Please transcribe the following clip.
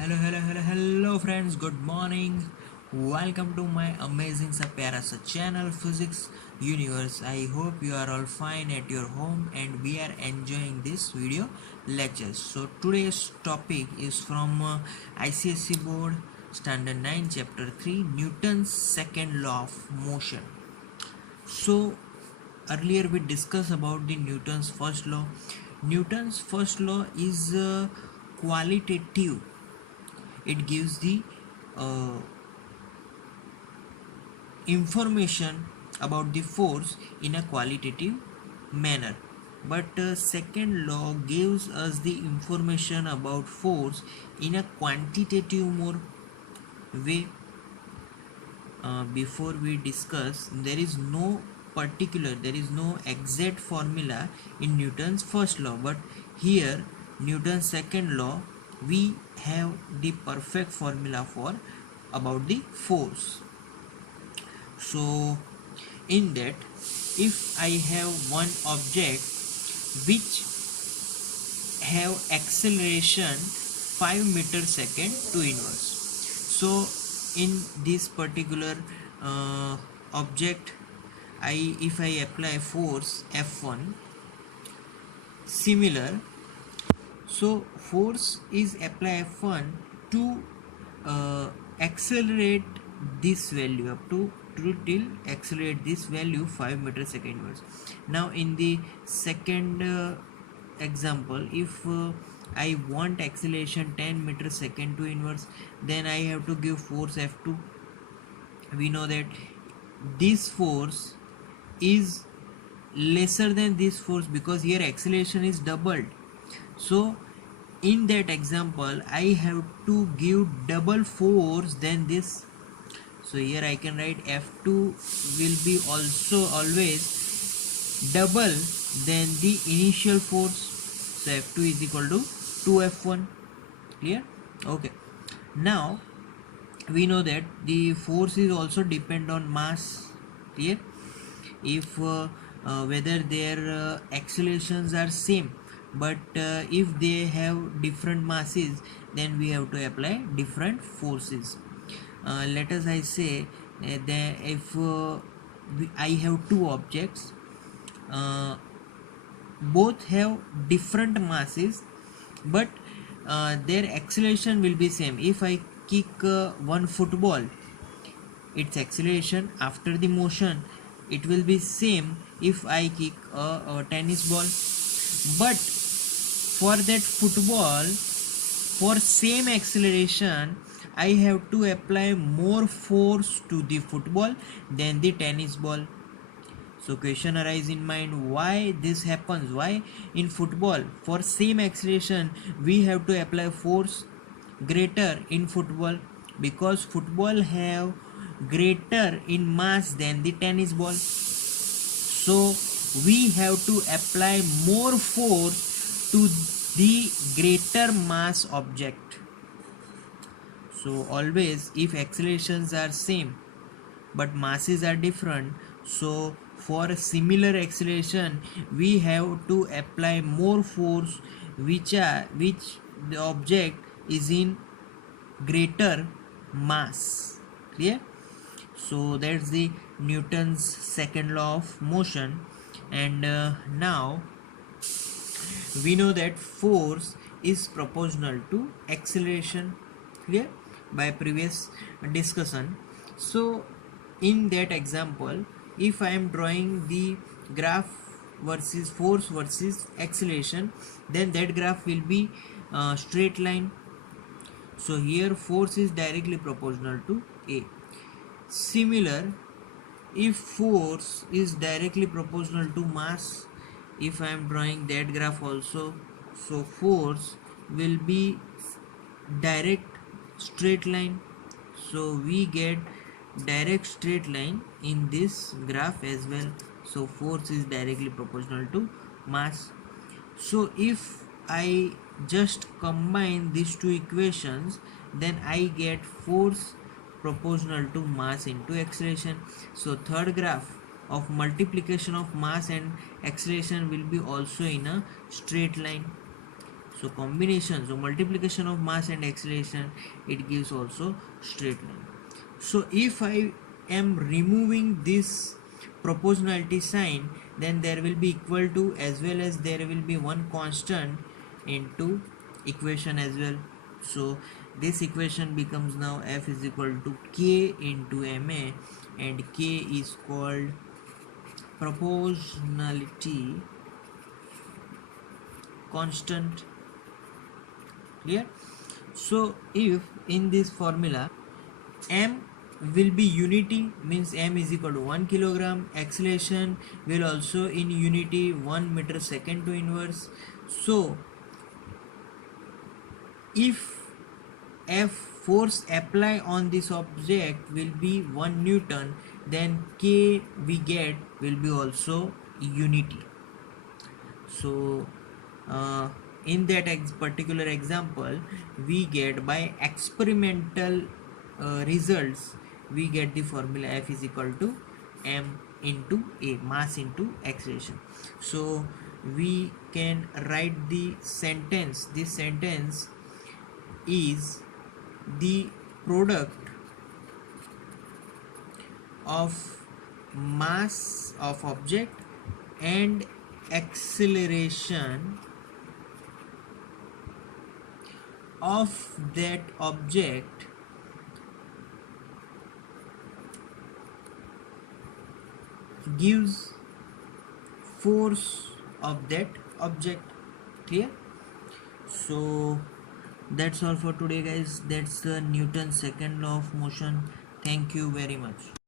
Hello friends, good morning. Welcome to my amazing sa pyara sa channel Physics Universe. I hope you are all fine at your home and we are enjoying this video lectures. So today's topic is from ICSE board standard 9 chapter 3 Newton's second law of motion. So earlier we discussed about the Newton's first law. Newton's first law is qualitative. It gives the uh, information about the force in a qualitative manner, but second law gives us the information about force in a quantitative more way. Before we discuss, there is no exact formula in Newton's first law, but here Newton's second law we have the perfect formula for about the force. So in that, if I have one object which have acceleration 5 meter second to inverse, so in this particular object, if I apply force F1, similar, so force is apply F1 to accelerate this value up to till accelerate this value 5 meter second inverse. Now in the second example, if I want acceleration 10 meter second to inverse, then I have to give force F2. We know that this force is lesser than this force because here acceleration is doubled. So in that example I have to give double force than this. So here I can write F2 will be also always double than the initial force. So F2 is equal to 2F1. Clear? Okay. Now we know that the force is also depend on mass. Clear? If whether their accelerations are same, but if they have different masses, then we have to apply different forces. Let us I say that if I have two objects, both have different masses, but their acceleration will be same. If I kick one football, its acceleration after the motion it will be same if I kick a tennis ball. But for that football, for same acceleration I have to apply more force to the football than the tennis ball. So question arise in mind, why this happens? Why in football for same acceleration we have to apply force greater in football? Because football have greater in mass than the tennis ball. So we have to apply more force to the greater mass object. So always if accelerations are same but masses are different, so for a similar acceleration we have to apply more force which the object is in greater mass. Clear? So that's the Newton's second law of motion. And now we know that force is proportional to acceleration. Clear? By previous discussion. So in that example, if I am drawing the graph versus force versus acceleration, then that graph will be straight line. So here force is directly proportional to A. Similar, if force is directly proportional to mass, if I am drawing that graph also, so force will be direct straight line. So we get direct straight line in this graph as well. So force is directly proportional to mass. So if I just combine these two equations, then I get force proportional to mass into acceleration. So third graph of multiplication of mass and acceleration will be also in a straight line. So combination, so multiplication of mass and acceleration, it gives also straight line. So if I am removing this proportionality sign, then there will be equal to, as well as there will be one constant into equation as well. So this equation becomes now F is equal to K into Ma, and K is called proportionality constant. Clear? So if in this formula m will be unity, means m is equal to 1 kilogram, acceleration will also in unity 1 meter second to inverse. So if F force apply on this object will be 1 Newton, then K we get will be also unity. So in that particular example, we get by experimental results, we get the formula F is equal to m into a, mass into acceleration. So we can write the sentence, this sentence is the product of mass of object and acceleration of that object gives force of that object. Clear? So that's all for today, guys. That's the Newton's second law of motion. Thank you very much.